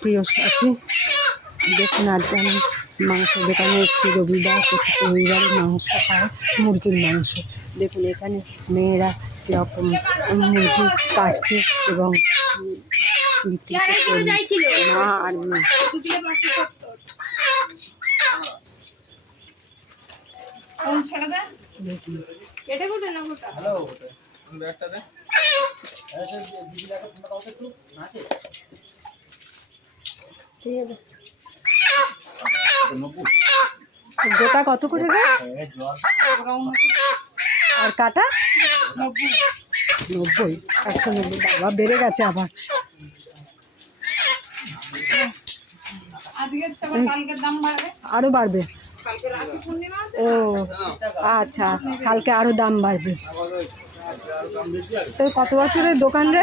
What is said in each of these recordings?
প্রিয় আছি দেখুন আজকে আমি মাংস দোকানে এসেছি, রবিবার প্রতি রবিবার মাংস খায় মুরগির মাংস। দেখুন, এখানে মেয়েরা কীরকম মুরগি কাটছে এবং বিক্রি আর ঠিক আছে। গোটা কত করে রে? আর কাটা? নব্বই। একশো নব্বই। বাবা বেড়ে গেছে আবার। আরও বাড়বে। কালকে রাখি পূর্ণিমা ও আচ্ছা। কালকে আরও দাম বাড়বে। তো কত বছরের দোকান রে?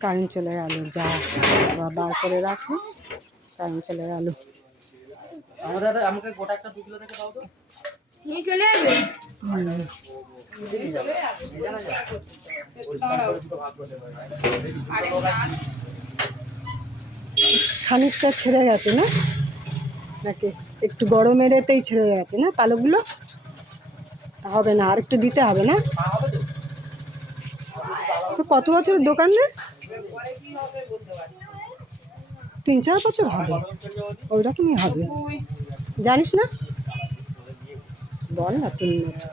কারেন্ট চলে গেল যা আবার বার করে রাখো কারেন্ট চলে গেল আমাদের আমাকে গোটা একটা দু কিলো থেকে দাও তো। নিয়ে চলে যাবে? খানিকটা ছেড়ে গেছে না? নাকি একটু গরমের এতেই ছেড়ে গেছে না পালকগুলো? হবে না আর একটু দিতে হবে না? কত বছর দোকান রে? তিন চার বছর হবে। ওই রকমই হবে। জানিস না? বল না তিন বছর।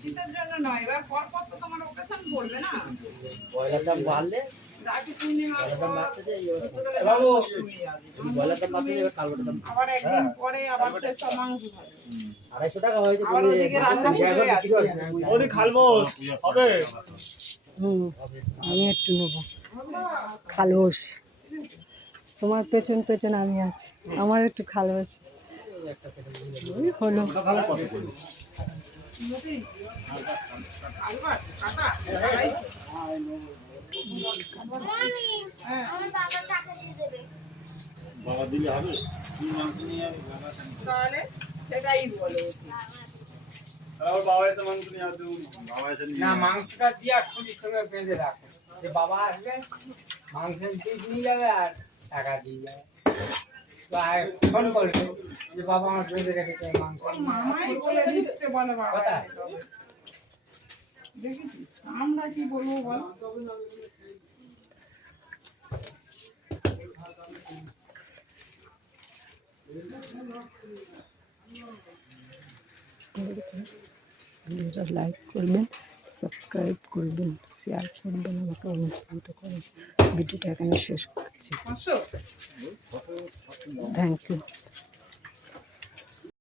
শীতের জন্য নয় এবার পর পর তো তোমার ওকেশন পড়বে না। ব্রয়লার দাম বাড়লে? রাখি পূর্ণিমা ব্রয়লার দাম বাড়তে যায় ধরতে গেলে দাম বেশি হয়ে। আড়াইশো টাকা হয়েছে আমি একটু নেব। খালবস। তোমার পেছন পেছন আমি আছি। আমার একটু খালবস ওই হলো। বাবা আসবে না, মাংসটা দিয়ে আর সঙ্গে বেঁধে রাখো। যে বাবা আসবে মাংসের নিয়ে যাবে আর টাকা দিয়ে আর ফোন করবে যে বাবা আমার বেঁধে রেখেছে মাংস। দেখেছিস? আমরা কি বলব বল? লাইক করবেন। সাবস্ক্রাইব করবেন শেয়ার করবেন আমাকে অনুপ্রাণিত করবেন ভিডিওটা এখানে শেষ করছি। Thank you